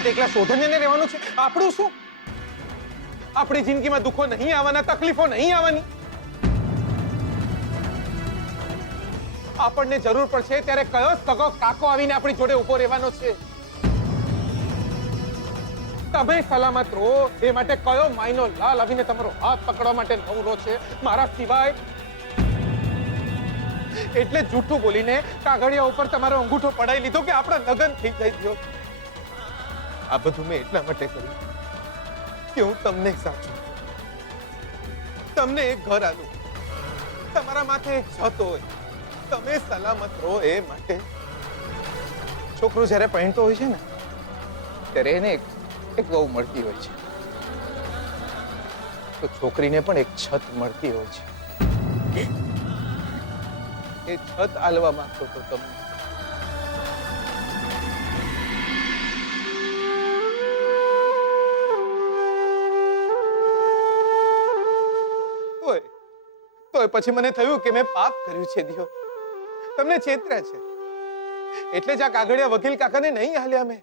જિંદગીમાં તો એકલા શોધન્યને રહેવાનું છે. આપણું શું? આપણી જિંદગીમાં દુઃખો નહીં આવવાના, તકલીફો નહીં આવવાની. આપણને જરૂર પડશે ત્યારે કયો સગો કાકો આવીને આપણી જોડે ઉભો રહેવાનો છે? તમે સલામત રહો એ માટે કયો માયનો લાલ આવીને તમારો હાથ પકડવા માટે નવરો છે મારા સિવાય? એટલે જૂઠું બોલીને કાગળિયા ઉપર તમારો અંગૂઠો પડાઈ લીધો કે આપણા લગ્ન થઈ જાય. આ બધું મેં એટલા માટે કર્યું કે હું તમને સાચું, તમને એક ઘર આલું, તમારા માથે એક છત હોય, તમે સલામત રહો એ માટે. છોકરો જ્યારે પહેણતો હોય છે ને ત્યારે એને એક વહુ મળતી હોય છે, તો છોકરીને પણ એક છત મળતી હોય છે. એ છત આલવા માંગતો તો તમે. તોય પછી મને થયું કે મેં પાપ કર્યું છે દિયો, તમને છેતર્યા છે. એટલે જ આ કાગળિયા વકીલ કાકાને નહીં હાલ્યા મેં.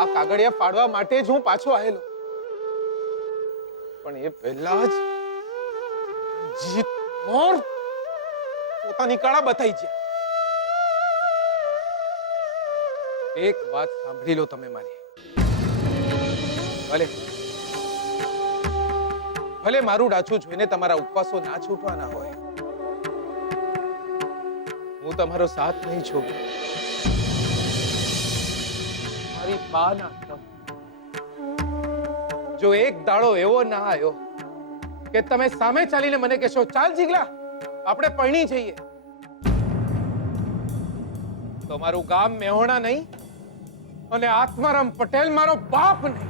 આ કાગળિયા પાડવા માટે જ હું પાછો આવેલો, પણ એ પહેલા જ જીત મોર પોતાની કળા બતાઈ છે. એક વાત સાંભળી લો તમે મારી. ભલે મારું ડાચું જોઈને તમારા ઉપવાસો ના છૂટવાના હોય, હું તમારો સાથ નહીં છોડું. મારી બા ના કમ. જો એક દાડો એવો ના આવ્યો કે તમે સામે ચાલીને મને કહેશો ચાલ જીગલા આપણે પરણી જઈએ, તો મારું ગામ મેહોણા નહીં અને આત્મારામ પટેલ મારો બાપ નહીં.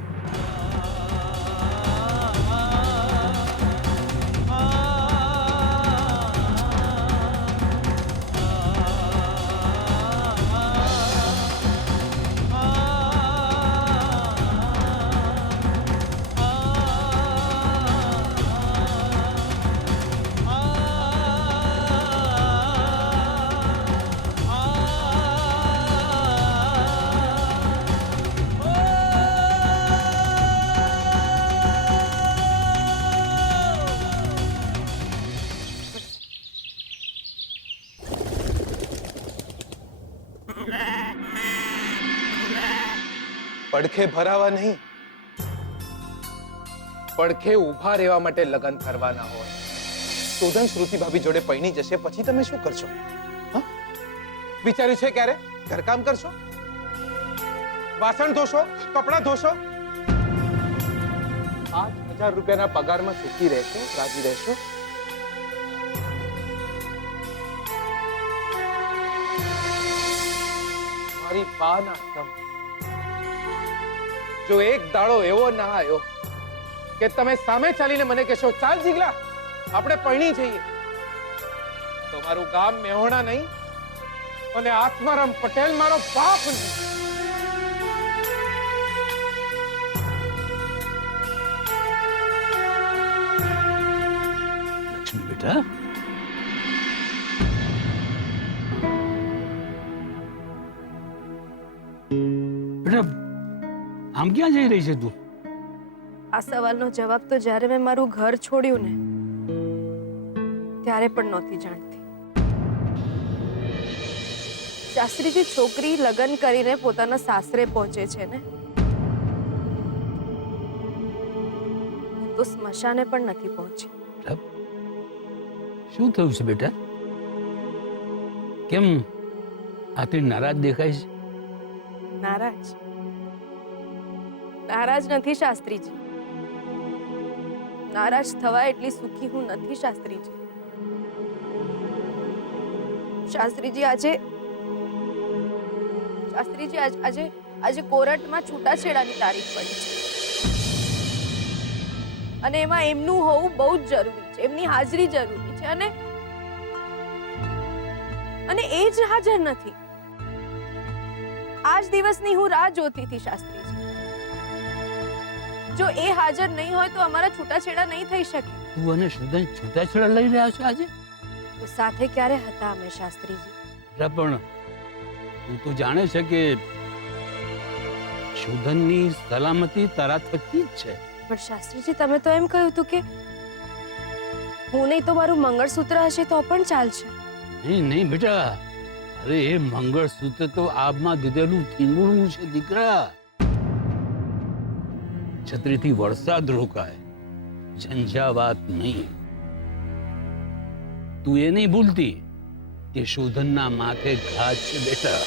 પડખે ભરાવા નહીં, પડખે ઉભા રહેવા માટે લગ્ન કરવાના હોય. શોધન શ્રુતિ ભાભી જોડે પૈણી જશે પછી તમે શું કરશો? વિચાર્યું છે ક્યારે? ઘરકામ કરશો, વાસણ ધોશો, કપડા ધોશો? 8,000 રૂપિયાના પગારમાં સુખી રહેશો, રાજી રહેશો? મારી બા ના કમ. જો એક દાડો એવો ના આવ્યો કે તમે સામે ચાલીને મને કહેશો ચાલ જીગલા આપણે પરણી જઈએ, તો મારું ગામ મેહોણા નહીં અને આત્મારામ પટેલ મારો બાપ નહીં. લક્ષ્મી બેટા, આમ ક્યાં જઈ રહી છે તું? આ સવાલનો જવાબ તો જ્યારે મેં મારું ઘર છોડ્યું ને ત્યારે પણ નહોતી જાણતી. શાસ્ત્રીજી, છોકરી લગ્ન કરીને પોતાના સાસરે પહોંચે છે ને તો સ્મશાને પણ નથી પહોંચી. શું થયું છે બેટા? કેમ આટલી નારાજ દેખાય છે? નારાજ નથી શાસ્ત્રીજી, નારાજ થવા એટલી સુખી હું નથી શાસ્ત્રીજી. શાસ્ત્રીજી આજે કોર્ટમાં છૂટાછેડાની તારીખ પડી છે અને એમાં એમનું હોવું બહુ જ જરૂરી છે, એમની હાજરી જરૂરી છે અને એ જ હાજર નથી. આજ દિવસની હું રાહ જોતી હતી શાસ્ત્રીજી. જો એ હાજર નહીં હોય તો અમારા છૂટાછેડા નહીં થઈ શકે. તું અને સુદન છૂટાછેડા લઈ રહ્યા છો આજે? તો સાથે ક્યારે હતા અમે શાસ્ત્રીજી? પણ તું તો જાણે છે કે શોધનની સલામતી તારા થકી જ છે. પણ શાસ્ત્રીજી, તમે તો એમ કહ્યું હતું કે હું નહીં તો મારું મંગળસૂત્ર હશે તો પણ ચાલશે. નહીં નહીં બેટા, અરે એ મંગળસૂત્ર તો આબમાં દીધેલું થીંગણું છે દીકરા. છત્રીથી વરસાદ રોકાય, ઝંઝાવાત નહીં. તું એ નહીં ભૂલતી કે શોધનના માથે ઘા છે બેટા.